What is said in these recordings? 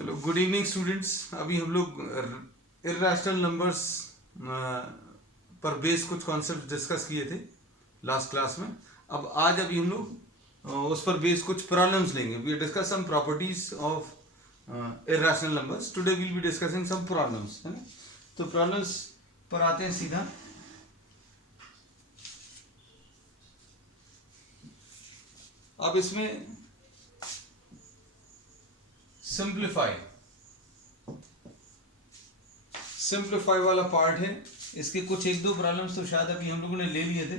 चलो, good evening students. अभी हम लोग इर्रेशनल नंबर्स पर बेस कुछ कॉन्सेप्ट डिस्कस किए थे लास्ट क्लास में। अब आज अभी हम लोग उस पर बेस कुछ प्रॉब्लम्स लेंगे। We discuss some properties of irrational numbers. Today we will be discussing some problems, है ना। तो प्रॉब्लम्स पर आते हैं सीधा। अब इसमें सिंप्लीफाई वाला पार्ट है। इसके कुछ एक दो प्रॉब्लम्स तो शायद अभी हम लोगों ने ले लिए थे।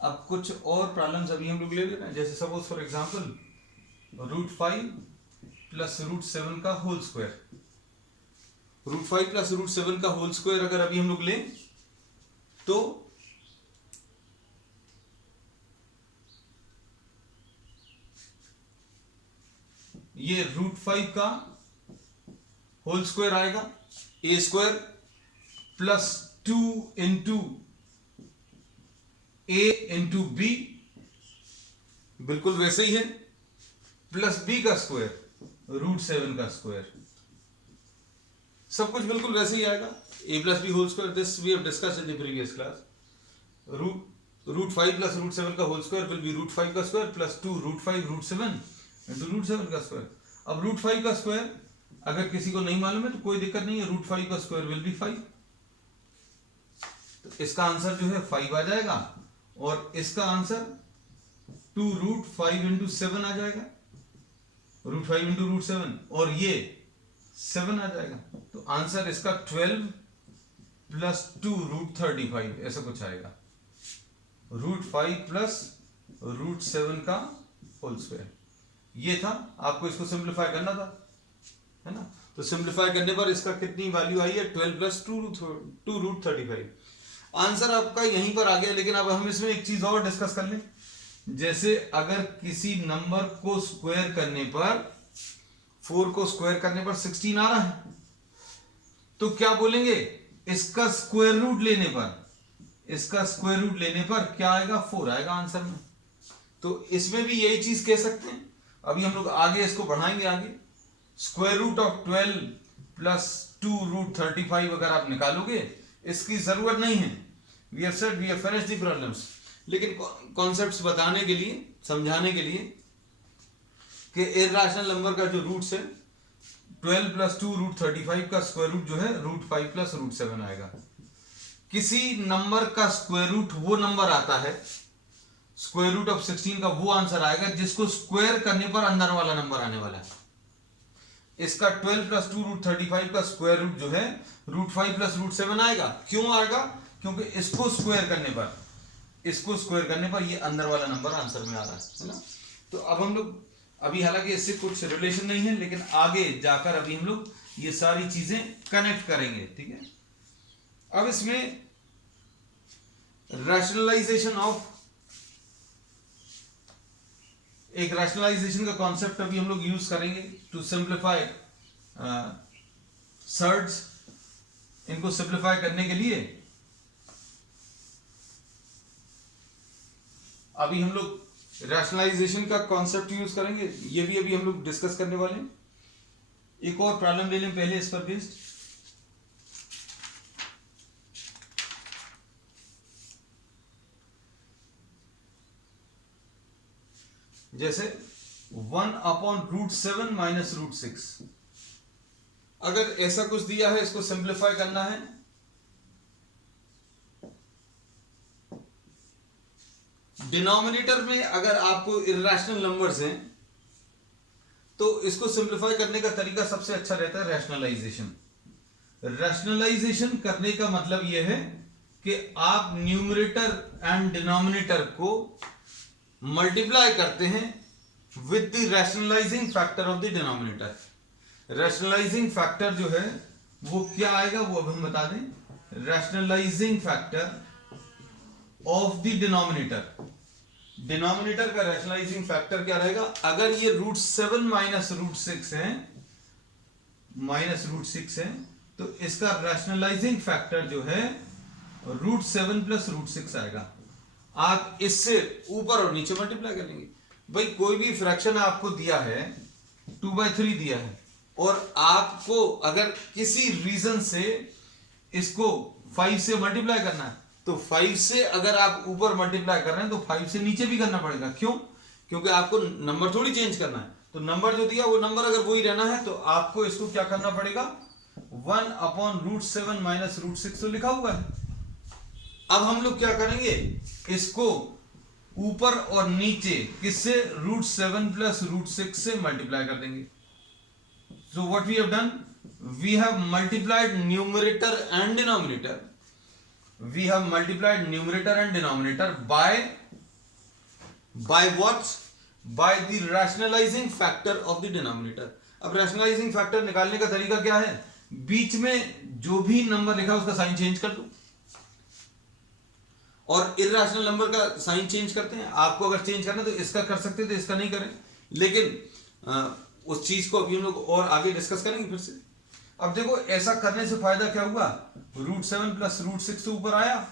अब कुछ और प्रॉब्लम्स अभी हम लोग ले रहे हैं। जैसे सपोज फॉर एग्जांपल √5 प्लस √7 का होल स्क्वायर। √5 प्लस √7 का होल स्क्वायर अगर अभी हम लोग लें तो ये √5 का होल स्क्वायर आएगा, ए स्क्वायर प्लस 2 इंटू ए इंटू बी, बिल्कुल वैसे ही है, प्लस बी का स्क्वायर √7 का स्क्वायर, सब कुछ बिल्कुल वैसे ही आएगा। A plus B whole square, this we have discussed in the previous class. √5 plus √7 का होल स्क्वायर विल बी √5 का स्क्वायर प्लस 2 √5 √7 इंटू √7 का स्क्वायर। अब √5 का स्क्वायर अगर किसी को नहीं मालूम है तो कोई दिक्कत नहीं है, √5 का स्क्वायर विल बी 5। तो इसका आंसर जो है 5 आ जाएगा और इसका आंसर 2√5 इंटू 7 आ जाएगा, √5 इंटू √7, और ये 7 आ जाएगा। तो आंसर इसका 12 प्लस 2 √35 ऐसा कुछ आएगा। √5 प्लस √7 का होल स्क्वायर ये था। आपको इसको सिंप्लीफाई करना था, है ना। तो सिंप्लीफाई करने पर इसका कितनी वैल्यू आई है, 12 प्लस 2 √35। आंसर आपका यहीं पर आ गया। लेकिन अब हम इसमें एक चीज और डिस्कस कर लें। जैसे अगर किसी नंबर को स्क्वायर करने पर, 4 को स्क्वायर करने पर 16 आ रहा है, तो क्या बोलेंगे, इसका स्क्वायर रूट लेने पर क्या आएगा, 4 आएगा आंसर में। तो इसमें भी यही चीज कह सकते हैं। अभी हम लोग आगे इसको बढ़ाएंगे आगे। स्क्वायर रूट ऑफ 12 प्लस 2 √35 अगर आप निकालोगे, इसकी जरूरत नहीं है। We have said we have finished the problems. लेकिन कॉन्सेप्ट्स बताने के लिए, समझाने के लिए कि इर्रेशनल नंबर का जो रूट्स है, 12 प्लस 2 √35 का स्क्वायर रूट जो है √5 प्लस √7 आएगा। किसी नंबर का स्क्वायर रूट वो नंबर आता है, स्क्वायर रूट ऑफ 16 का वो आंसर आएगा जिसको स्क्वायर करने पर अंदर वाला नंबर आने वाला है। इसका 12 प्लस 2 √35 का स्क्वायर रूट जो है √5 प्लस √7 आएगा। क्यों आएगा, क्योंकि इसको स्क्वायर करने पर ये अंदर वाला नंबर आंसर में आ रहा है ना। तो अब हम लोग अभी, हालांकि इससे कुछ रिलेशन नहीं है, लेकिन आगे जाकर अभी हम लोग ये सारी चीजें कनेक्ट करेंगे, ठीक है। अब इसमें एक रैशनलाइजेशन का कॉन्सेप्ट अभी हम लोग यूज करेंगे टू सिंप्लीफाई सर्ड्स। इनको सिंप्लीफाई करने के लिए अभी हम लोग रैशनलाइजेशन का कॉन्सेप्ट यूज करेंगे। ये भी अभी हम लोग डिस्कस करने वाले हैं। एक और प्रॉब्लम ले लें पहले इस पर बेस्ड। जैसे 1/√7 माइनस √6। अगर ऐसा कुछ दिया है, इसको सिंप्लीफाई करना है, डिनोमिनेटर में अगर आपको इर्रेशनल नंबर्स हैं तो इसको सिंप्लीफाई करने का तरीका सबसे अच्छा रहता है रैशनलाइजेशन। रैशनलाइजेशन करने का मतलब यह है कि आप न्यूमरेटर एंड डिनोमिनेटर को मल्टीप्लाई करते हैं with the rationalising factor of the denominator. Rationalising factor जो है वो क्या आएगा, वो अब हम बता दें। Rationalising factor of the denominator का रैशनलाइजिंग फैक्टर क्या रहेगा, अगर ये √7 माइनस √6 है तो इसका रैशनलाइजिंग फैक्टर जो है √7 प्लस √6 आएगा। आप इससे ऊपर और नीचे मल्टीप्लाई करेंगे। भाई कोई भी फ्रैक्शन आपको दिया है, 2/3 दिया है, और आपको अगर किसी रीजन से इसको 5 से मल्टीप्लाई करना है तो 5 से अगर आप ऊपर मल्टीप्लाई कर रहे हैं तो 5 से नीचे भी करना पड़ेगा। क्यों? क्योंकि आपको नंबर थोड़ी चेंज करना है, तो नंबर जो दिया वो नंबर अगर वही रहना है तो आपको इसको क्या करना पड़ेगा, 1/√7 माइनस √6 तो लिखा हुआ है। अब हम लोग क्या करेंगे, इसको ऊपर और नीचे किससे, √7 प्लस √6 से मल्टीप्लाई कर देंगे। So what we have done, we have multiplied numerator and denominator. We have multiplied numerator and denominator by what? By the rationalizing factor of the denominator. अब rationalizing factor निकालने का तरीका क्या है, बीच में जो भी नंबर लिखा है उसका साइन चेंज कर दो, और इर्रेशनल नंबर का साइन चेंज करते हैं। आपको अगर चेंज करना तो इसका कर सकते तो इसका नहीं करें, लेकिन उस चीज को अभी हम लोग और आगे डिस्कस करेंगे फिर से। अब देखो ऐसा करने से फायदा क्या हुआ, √7 प्लस √6 तो ऊपर आया,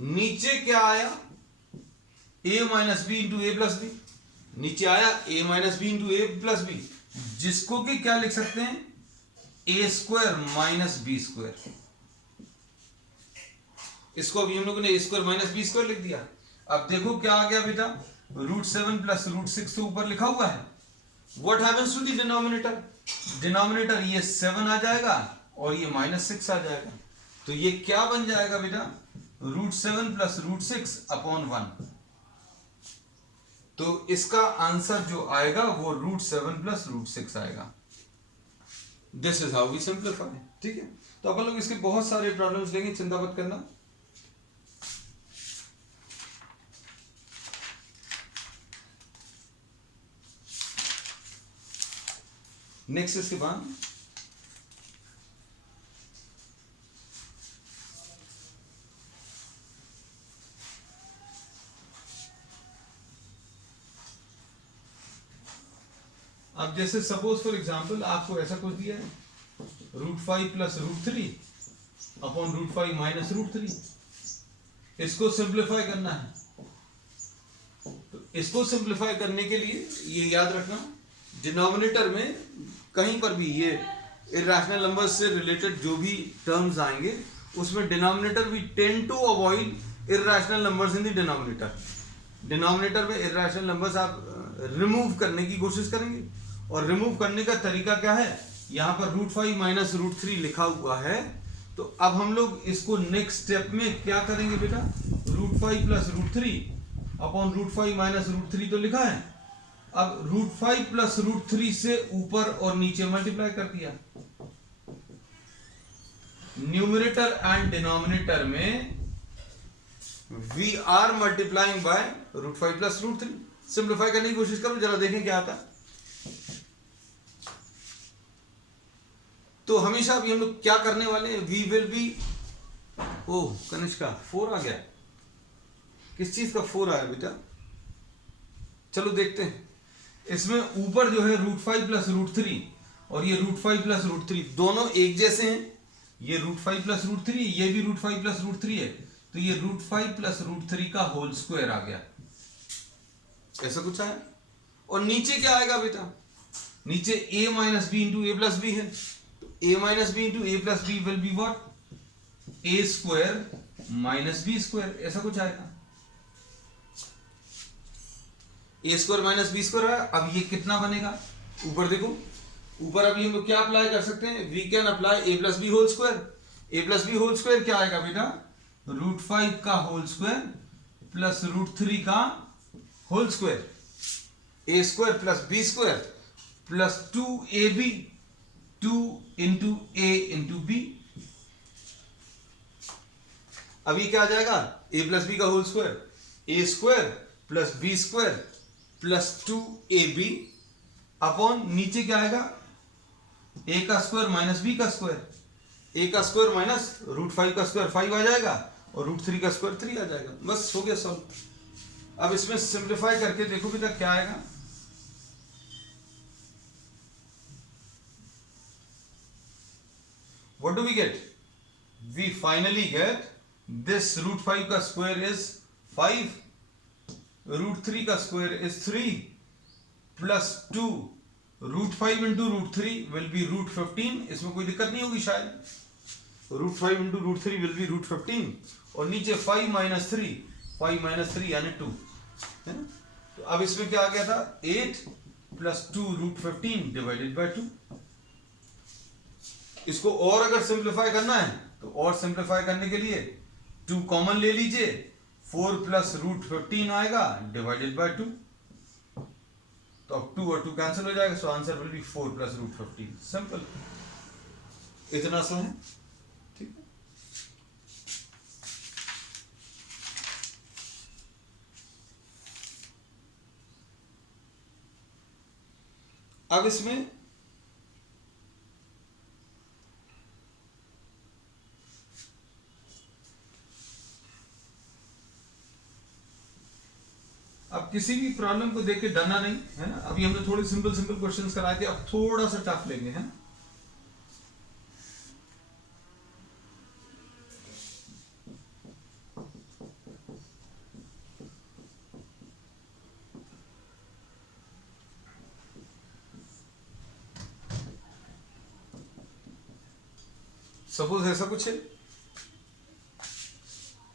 नीचे क्या आया, a minus B into A plus B, नीचे आया a minus B into A plus B, जिसको कि क्या लिख सकते हैं, a square minus B square. इसको अभी हम लोगों ने a square minus B square लिख दिया। अब देखो क्या आ गया बेटा, √7 प्लस √6 तो ऊपर लिखा हुआ है। What happens to the denominator? Denominator ये 7 आ जाएगा और ये -6 आ जाएगा, तो ये क्या बन जाएगा बेटा, √7 प्लस √6 अपॉन 1। तो इसका आंसर जो आएगा वो √7 प्लस √6 आएगा। This is how we simplify. ठीक है, तो अपन लोग इसके बहुत सारे प्रॉब्लम्स लेंगे, चिंता मत करना। नेक्स्ट इसके बाद अब जैसे सपोज फॉर एग्जांपल आपको ऐसा कुछ दिया है, √5 प्लस √3 अपॉन √5 माइनस √3, इसको सिंप्लीफाई करना है। तो इसको सिंप्लीफाई करने के लिए ये याद रखना, डिनोमिनेटर में कहीं पर भी ये इर्रेशनल नंबर्स से रिलेटेड जो भी टर्म्स आएंगे उसमें डिनोमिनेटर भी tend to avoid irrational numbers in the denominator. Denominator में इर्रेशनल नंबर्स आप रिमूव करने की कोशिश करेंगे, और रिमूव करने का तरीका क्या है, यहाँ पर √5 माइनस √3 लिखा हुआ है, तो अब हम लोग इसको नेक्स्ट स्टेप में क्या करेंगे बेटा, √5 प्लस √3 अपॉन √5 माइनस √3 तो लिखा है, अब √5 प्लस √3 से ऊपर और नीचे मल्टीप्लाई कर दिया। न्यूमरेटर एंड डिनोमिनेटर में we are multiplying by √5 plus √3। Simplify करने की कोशिश करो, जरा देखें क्या आता है। तो हमेशा अभी हम लोग क्या करने वाले हैं, वी विल बी, ओह कनिष्का 4 आ गया, किस चीज का 4 आया बेटा, चलो देखते हैं। इसमें ऊपर जो है √5 प्लस √3 और ये √5 प्लस √3 दोनों एक जैसे हैं, ये √5 प्लस √3, ये भी √5 प्लस √3 है, तो ये √5 प्लस √3 का होल स्क्वायर आ गया, ऐसा कुछ आया। और नीचे क्या आएगा बेटा, नीचे a minus B into A plus B है, तो a minus B into A plus B will be what, a square minus B square, ऐसा कुछ आएगा। a square minus B square है। अब ये कितना बनेगा, ऊपर देखो, ऊपर अभी हम लोग क्या अप्लाई कर सकते हैं, we can apply a plus B whole square. a plus B whole square क्या आएगा बेटा, √5 का होल स्क्वायर प्लस √3 का whole square, a square plus B square plus 2ab, 2 into a into B. अभी क्या आ जाएगा, a प्लस बी का whole square, a square plus B square plus 2ab upon नीचे क्या आएगा, a का स्क्वायर माइनस b का स्क्वायर, a का स्क्वायर माइनस √5 का स्क्वायर 5 आ जाएगा और √3 का स्क्वायर 3 आ जाएगा। बस हो गया सॉल्व। अब इसमें सिंप्लीफाई करके देखो बेटा क्या आएगा, what do we get, we finally get this √5 का स्क्वायर इज 5, √3 का square is 3 plus 2 √5 into √3 will be √15, इसमें कोई दिक्कत नहीं होगी शायद। √5 इंटू √3 विल बी √15, और नीचे 5 माइनस 3 यानी 2, है ना। तो अब इसमें क्या आ गया था, 8 प्लस 2 √15 डिवाइडेड बाई 2। इसको और अगर सिंप्लीफाई करना है तो और सिंप्लीफाई करने के लिए 2 कॉमन ले लीजिए, 4 प्लस √15 आएगा डिवाइडेड बाई 2। तो अब 2 और 2 कैंसिल हो जाएगा, so answer will be 4 plus √15। Simple, इतना सो है, ठीक है। अब इसमें अब किसी भी प्रॉब्लम को देख के डरना नहीं, है ना। अभी हमने थोड़े सिंपल क्वेश्चंस कराए थे, अब थोड़ा सा टफ लेंगे, है ना। सपोज ऐसा कुछ है,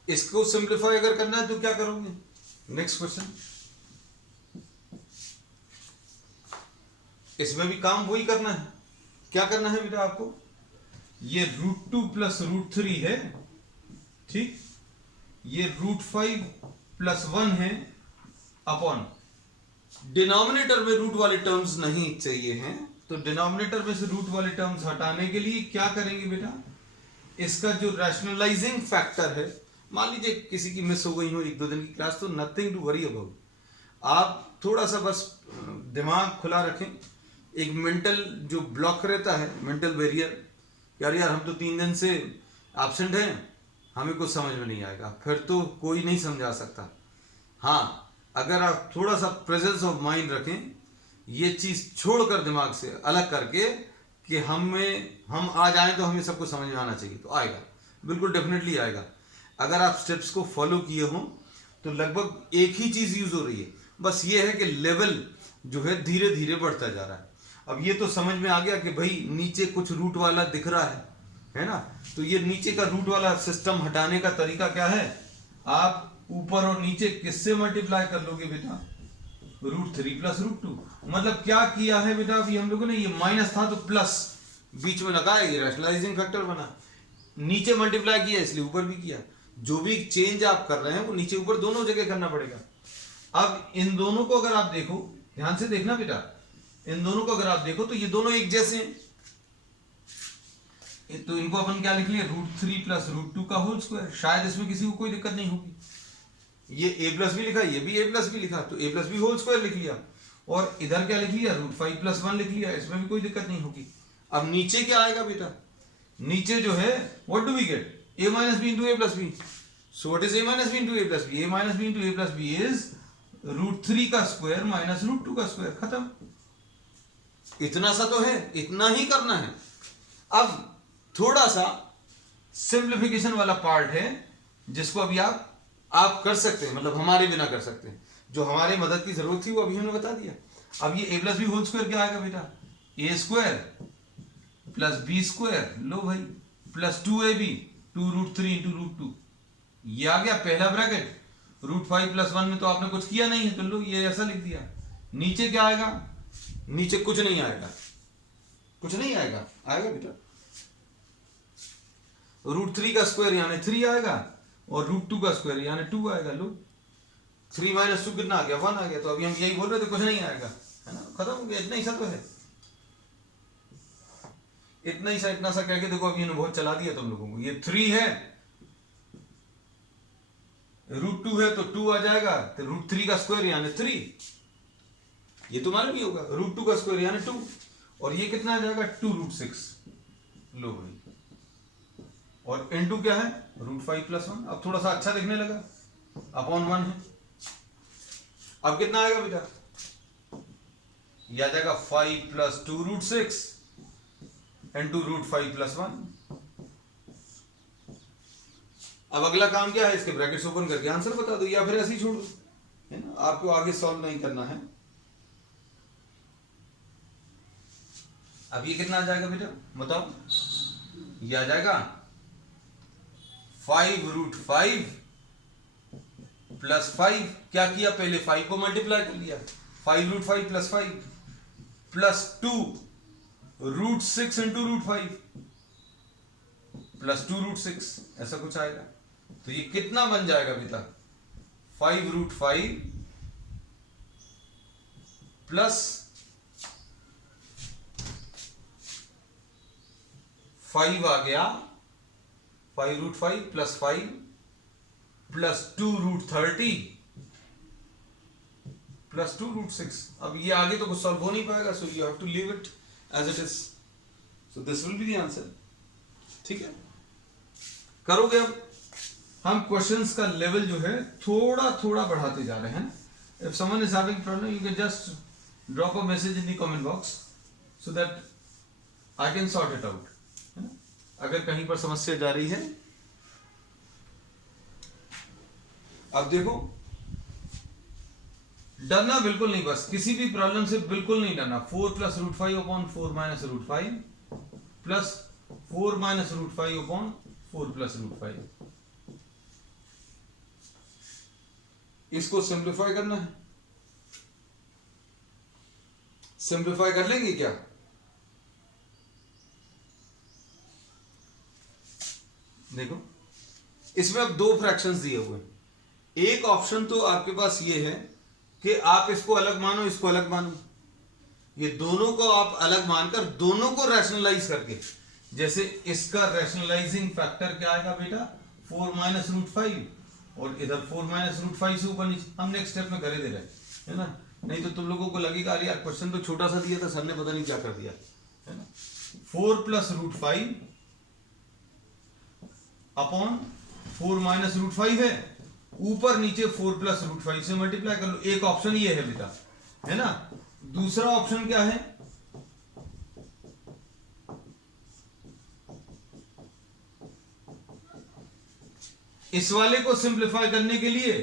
इसको सिंप्लीफाई अगर करना है तो क्या करोगे। नेक्स्ट क्वेश्चन, इसमें भी काम वही करना है। क्या करना है बेटा आपको, ये √2 प्लस √3 है, ठीक, ये √5 प्लस 1 है अपॉन, डिनोमिनेटर में रूट वाले टर्म्स नहीं चाहिए हैं, तो डिनोमिनेटर में से रूट वाले टर्म्स हटाने के लिए क्या करेंगे बेटा, इसका जो रैशनलाइजिंग फैक्टर है, मान लीजिए किसी की मिस हो गई हो 1-2 दिन की क्लास, तो नथिंग टू वरी अबाउट। आप थोड़ा सा बस दिमाग खुला रखें। एक मेंटल जो ब्लॉक रहता है, मेंटल बैरियर, यार हम तो 3 दिन से एब्सेंट हैं, हमें कुछ समझ में नहीं आएगा, फिर तो कोई नहीं समझा सकता। हाँ, अगर आप थोड़ा सा प्रेजेंस ऑफ माइंड रखें, ये चीज़ छोड़कर दिमाग से अलग करके कि हम आ जाएं तो हमें सबको समझ में आना चाहिए, तो आएगा, बिल्कुल डेफिनेटली आएगा। अगर आप स्टेप्स को फॉलो किए हों तो लगभग एक ही चीज़ यूज़ हो रही है, बस ये है कि लेवल जो है धीरे धीरे बढ़ता जा रहा है। अब ये तो समझ में आ गया कि भाई नीचे कुछ रूट वाला दिख रहा है ना। तो ये नीचे का रूट वाला सिस्टम हटाने का तरीका क्या है, आप ऊपर और नीचे किससे मल्टीप्लाई कर लोगे बेटा, √3 प्लस √2। मतलब क्या किया है बेटा, अभी हम लोगों ने ये माइनस था तो प्लस बीच में लगाया, ये रैशनलाइजिंग फैक्टर बना, नीचे मल्टीप्लाई किया इसलिए ऊपर भी किया। जो भी चेंज आप कर रहे हैं वो नीचे ऊपर दोनों जगह करना पड़ेगा। अब इन दोनों को अगर आप देखो, ध्यान से देखना बेटा, इन दोनों को अगर आप देखो तो ये दोनों एक जैसे हैं, तो इनको अपन क्या लिख लिया, √3 प्लस √2 का होल स्क्वायर। शायद इसमें किसी को कोई दिक्कत नहीं होगी, ये a प्लस भी लिखा, ये भी a प्लस भी लिखा, तो a प्लस भी होल स्क्वायर लिख लिया, और इधर क्या लिख लिया, √5 प्लस 1 लिख लिया, इसमें भी कोई दिक्कत नहीं होगी। अब नीचे क्या आएगा बेटा, नीचे जो है what do we get, a minus B into a plus B. So what is a minus B into a plus B, a minus B into a plus B is √3 का स्क्वायर माइनस √2 का square, खत्म। इतना सा तो है, इतना ही करना है। अब थोड़ा सा सिंप्लीफिकेशन वाला पार्ट है जिसको अभी आप कर सकते हैं, मतलब हमारे बिना कर सकते हैं। जो हमारे मदद की जरूरत थी वो अभी हमने बता दिया। अब ये a plus B whole square क्या आएगा बेटा, a square plus B square, लो भाई, प्लस 2ab 2√3 इंटू √2, ये आ गया पहला ब्रैकेट। √5 प्लस 1 में तो आपने कुछ किया नहीं है, तो लो ये ऐसा लिख दिया। नीचे क्या आएगा, नीचे कुछ नहीं आएगा, कुछ नहीं आएगा, आएगा बेटा √3 का स्क्वायर यानी 3 आएगा, और √2 का स्क्वायर यानी 2 आएगा। लो 3 माइनस 2 कितना आ गया, 1 आ गया। तो अभी हम यही बोल रहे थे, कुछ नहीं आएगा, है ना, खत्म हो गया। इतना ही सा तो है, इतना सा कह के देखो, अभी इन्होंने बहुत चला दिया तुम लोगों को। ये 3 है, √2 है तो 2 आ जाएगा, तो √3 का स्क्वायर यानी 3, ये तो मालूम ही होगा, √2 का स्क्वायर यानी 2, और ये कितना आ जाएगा 2√6। लो भाई, और इनटू क्या है, √5 प्लस 1। अब थोड़ा सा अच्छा दिखने लगा, अपॉन 1 है। अब कितना आएगा बेटा, यह आ जाएगा 5 प्लस 2√6 इनटू √5 प्लस 1। अब अगला काम क्या है, इसके ब्रैकेट्स ओपन करके आंसर बता दो, या फिर ऐसे ही छोड़ दो, है ना, आपको आगे सॉल्व नहीं करना है। अब ये कितना आ जाएगा बेटा बताओ, ये आ जाएगा 5√5 प्लस 5, क्या किया पहले 5 को मल्टीप्लाई कर लिया, 5√5 प्लस 5 प्लस 2√6 इंटू √5 प्लस 2√6, ऐसा कुछ आएगा। तो ये कितना बन जाएगा बेटा, 5√5 प्लस 5 आ गया, 5√5 प्लस 5 प्लस 2√30 प्लस 2√6। अब ये आगे तो कुछ सॉल्व हो नहीं पाएगा, so you have to leave it as it is. So this will be the answer. ठीक है, करोगे। अब हम क्वेश्चंस का लेवल जो है थोड़ा थोड़ा बढ़ाते जा रहे हैं। If someone is having problem you can just drop a message in the comment box so that I can sort it out, है ना। अगर कहीं पर समस्या जा रही है, अब देखो डरना बिल्कुल नहीं, बस किसी भी प्रॉब्लम से बिल्कुल नहीं डरना। 4 plus √5 upon 4 minus √5 plus 4 minus √5 upon 4 plus √5, इसको सिंप्लीफाई करना है। सिंप्लीफाई कर लेंगे क्या? देखो इसमें अब दो फ्रैक्शंस दिए हुए हैं। एक ऑप्शन तो आपके पास ये है कि आप इसको अलग मानो, इसको अलग मानो। ये दोनों को आप अलग मानकर दोनों को रैशनलाइज करके, जैसे इसका रैशनलाइजिंग फैक्टर क्या आएगा बेटा, 4 माइनस √5, और इधर 4 माइनस √5 से ऊपर नीचे हम नेक्स्ट स्टेप में करे दे रहे हैं, है ना। नहीं तो तुम लोगों को लगेगा अरे यार क्वेश्चन तो छोटा सा दिया था, सर ने पता नहीं क्या कर दिया, है ना। 4 प्लस √5 अपॉन 4 माइनस √5 है, ऊपर नीचे 4 प्लस √5 से मल्टीप्लाई कर लो। एक ऑप्शन ये है बेटा, है ना। दूसरा ऑप्शन क्या है, इस वाले को सिंप्लीफाई करने के लिए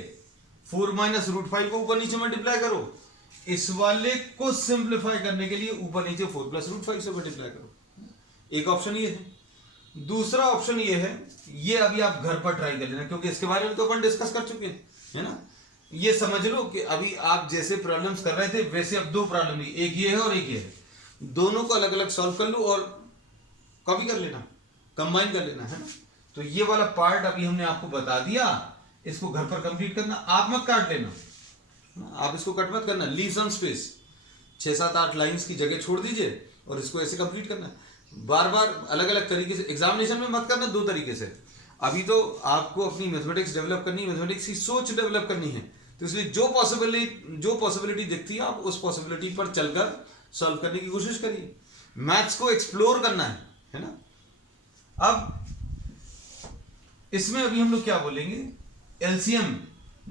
4 माइनस √5 को ऊपर नीचे मल्टीप्लाई करो, इस वाले को सिंप्लीफाई करने के लिए ऊपर नीचे 4 प्लस √5 से मल्टीप्लाई करो। एक ऑप्शन ये है। दूसरा ऑप्शन ये है, ये अभी आप घर पर ट्राई कर लेना, क्योंकि इसके बारे में तो अपन डिस्कस कर चुके हैं, है ना। ये समझ लो कि अभी आप जैसे प्रॉब्लम्स कर रहे थे वैसे अब दो प्रॉब्लम, एक ये है और एक ये है, दोनों को अलग अलग सॉल्व कर लो और कॉपी कर लेना, कंबाइन कर लेना, है ना। तो ये वाला पार्ट अभी हमने आपको बता दिया, इसको घर पर कंप्लीट करना। आप मत काट लेना, आप इसको कट मत करना, लीव सम स्पेस, 6-7-8 लाइंस की जगह छोड़ दीजिए और इसको ऐसे कंप्लीट करना। बार बार अलग अलग तरीके से एग्जामिनेशन में मत करना, दो तरीके से। अभी तो आपको अपनी मैथमेटिक्स डेवलप करनी है, मैथमेटिक्स की सोच डेवलप करनी है, तो इसलिए जो पॉसिबिलिटी दिखती है आप उस पॉसिबिलिटी पर चलकर सॉल्व करने की कोशिश करिए। मैथ्स को एक्सप्लोर करना है ना। अब इसमें अभी हम लोग क्या बोलेंगे, एलसीएम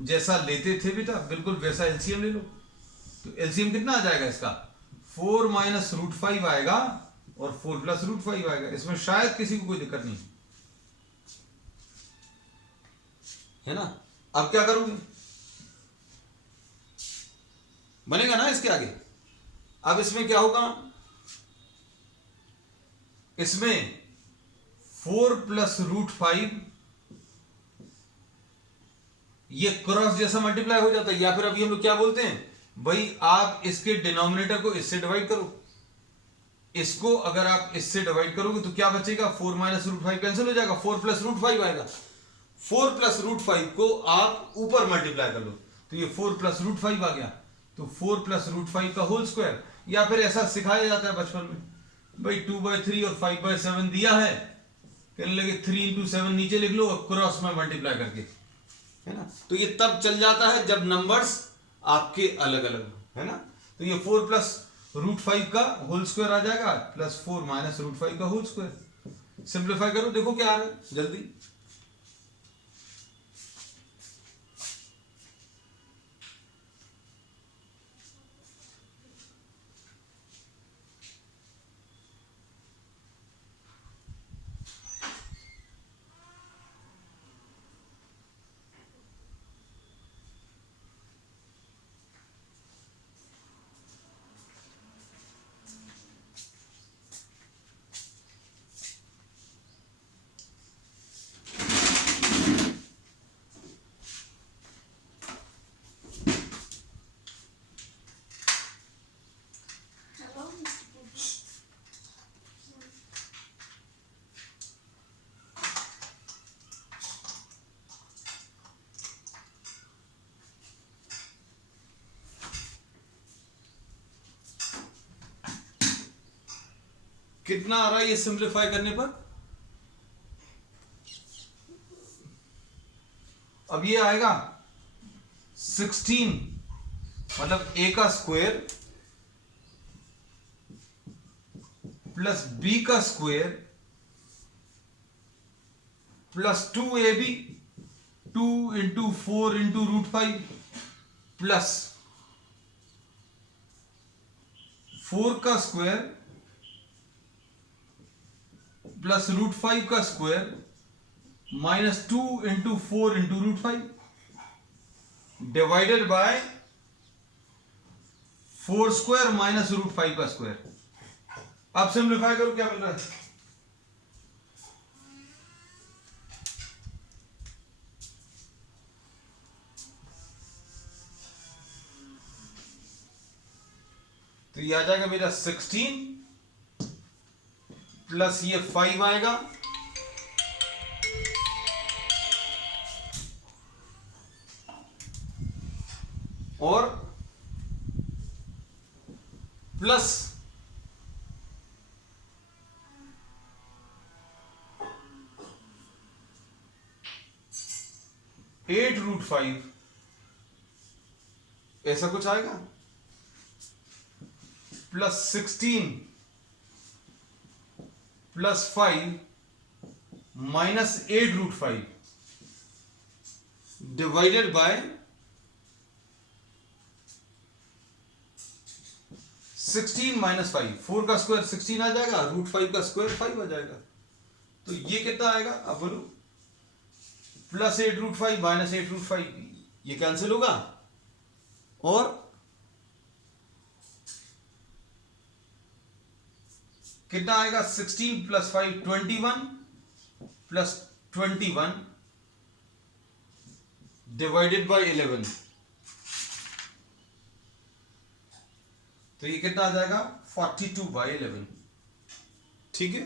जैसा लेते थे बेटा बिल्कुल वैसा एलसीएम ले लो। तो एलसीएम कितना आ जाएगा इसका, 4 माइनस √5 आएगा और 4 प्लस √5 आएगा। इसमें शायद किसी को कोई दिक्कत नहीं है ना। अब क्या करोगे, बनेगा ना इसके आगे। अब इसमें क्या होगा, इसमें 4 प्लस √5 ये क्रॉस जैसा मल्टीप्लाई हो जाता है, या फिर अभी हम लोग क्या बोलते हैं भाई, आप इसके डिनोमिनेटर को इससे डिवाइड करो, इसको अगर आप इससे डिवाइड करोगे तो क्या बचेगा, 4 माइनस √5 कैंसिल हो जाएगा, 4 प्लस √5 आएगा। 4 प्लस √5 को आप ऊपर मल्टीप्लाई कर लो तो ये 4 प्लस √5 आ गया। तो 4 प्लस √5 का होल स्क्वायर, या फिर ऐसा सिखाया जाता है बचपन में भाई 2/3 और 5/7 दिया है, कहने लगे 3 इंटू 7 नीचे लिख लो और क्रॉस में मल्टीप्लाई करके, है ना। तो ये तब चल जाता है जब नंबर्स आपके अलग अलग हो, है ना। तो ये 4 प्लस √5 का होल स्क्वायर आ जाएगा प्लस 4 माइनस √5 का होल स्क्वायर। सिंप्लीफाई करो, देखो क्या आ रहा है जल्दी। कितना आ रहा है ये सिंप्लीफाई करने पर? अब ये आएगा 16 मतलब a का स्क्वायर प्लस b का square plus 2ab 2 into 4 into √5 plus 4 का स्क्वायर प्लस √5 का square minus 2 into 4 into √5 divided by 4 square minus √5 का स्क्वायर। अब सिंप्लीफाई करो, क्या मिल रहा है? तो ये आ जाएगा मेरा 16 प्लस ये 5 आएगा और प्लस 8√5 ऐसा कुछ आएगा plus 16 plus 5 minus 8√5 divided by 16 minus 5। 4 का स्क्वायर 16 आ जाएगा, √5 का स्क्वायर 5 आ जाएगा। तो ये कितना आएगा अब बोलो? प्लस 8√5 माइनस 8√5, ये कैंसिल होगा और कितना आएगा? 16 प्लस 5 21 प्लस 21 डिवाइडेड बाय 11। तो ये कितना आ जाएगा? 42/11। ठीक है,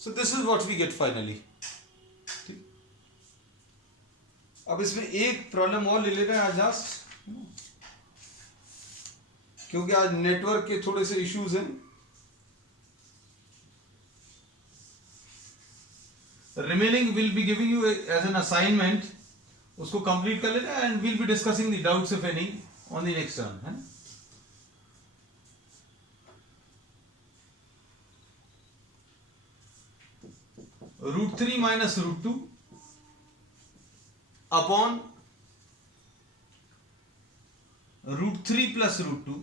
so this is what we get finally. अब इसमें एक प्रॉब्लम और ले लेना है आज लास्ट, क्योंकि आज नेटवर्क के थोड़े से इश्यूज हैं। Remaining will be giving you as an assignment, उसको कंप्लीट कर लेना and will be discussing the doubts if any on the next turn है। √3 minus √2 upon √3 plus √2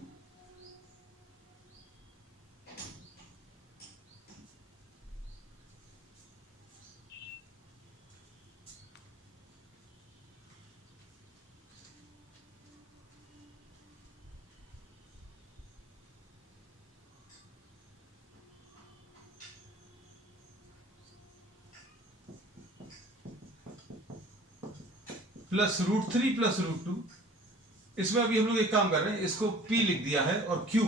plus √3 plus √2। इसमें अभी हम लोग एक काम कर रहे हैं, इसको P लिख दिया है और Q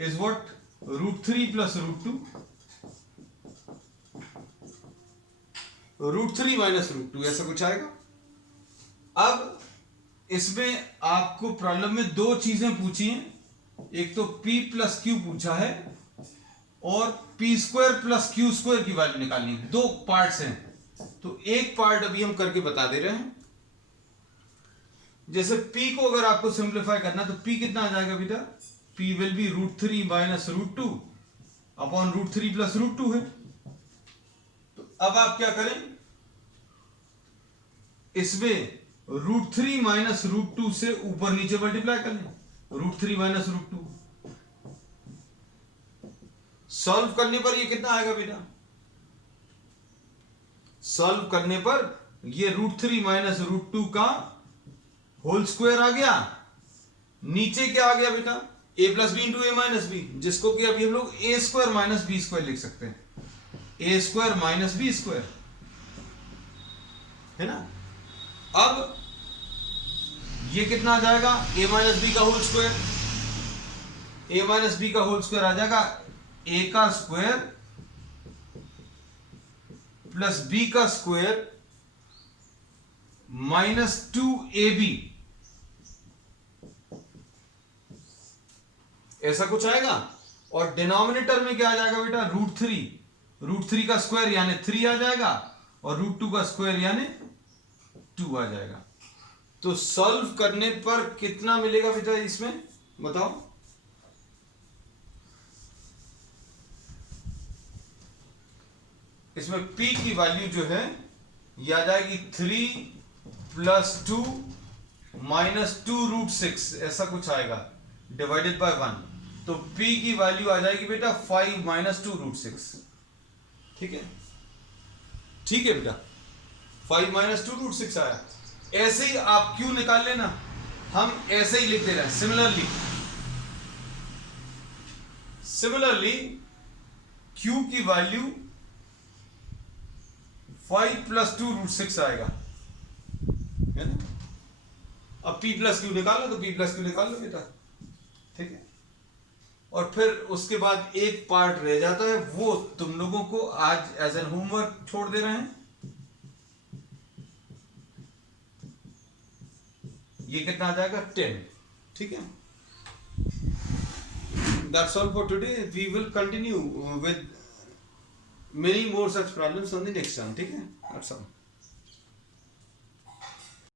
is what? √3 plus √2 √3 minus √2 ऐसा कुछ आएगा। अब इसमें आपको प्रॉब्लम में दो चीजें पूछी हैं, एक तो P प्लस Q पूछा है और p² प्लस Q² की वैल्यू निकालनी है। दो पार्ट्स हैं, तो एक पार्ट अभी हम करके बता दे रहे हैं। जैसे P को अगर आपको सिंप्लीफाई करना तो P कितना आ जाएगा बेटा? P will be √3 minus √2 upon √3 plus √2 है। तो अब आप क्या करें, इसमें √3 माइनस √2 से ऊपर नीचे मल्टीप्लाई कर लें, √3 माइनस √2। सॉल्व करने पर ये कितना आएगा बेटा? सॉल्व करने पर ये √3 माइनस √2 का होल स्क्वायर आ गया, नीचे क्या आ गया बेटा? a plus B into A minus B, जिसको कि अभी हम लोग a² माइनस b² लिख सकते हैं, a² माइनस b², है ना। अब ये कितना आ जाएगा? a माइनस बी का whole square, a minus B का होल स्क्वायर आ जाएगा a का स्क्वायर प्लस b का स्क्वायर माइनस 2ab, ऐसा कुछ आएगा। और डिनोमिनेटर में क्या आ जाएगा बेटा, रूट थ्री का स्क्वायर यानी 3 आ जाएगा, और रूट 2 का स्क्वायर यानी 2 आ जाएगा। तो सॉल्व करने पर कितना मिलेगा बेटा इसमें, बताओ। इसमें p की वैल्यू जो है ये आ जाएगी 3 प्लस 2 माइनस 2 रूट 6, ऐसा कुछ आएगा, डिवाइडेड बाय 1। तो p की वैल्यू आ जाएगी बेटा 5 माइनस 2 रूट 6। ठीक है, ठीक है बेटा, 5 माइनस 2 रूट 6 आया। ऐसे ही आप q निकाल लेना, हम ऐसे ही लिख दे रहे हैं। सिमिलरली q की वैल्यू 5 प्लस 2 रूट 6 आएगा, है ना। अब p प्लस क्यू निकालो, तो p प्लस क्यू निकाल लो बेटा, ठीक है। और फिर उसके बाद एक पार्ट रह जाता है, वो तुम लोगों को आज एज एन होमवर्क छोड़ दे रहे हैं। ये कितना आ जाएगा, 10। ठीक है, that's all for today. We will continue with many more such problems on the next time. ठीक है, that's all.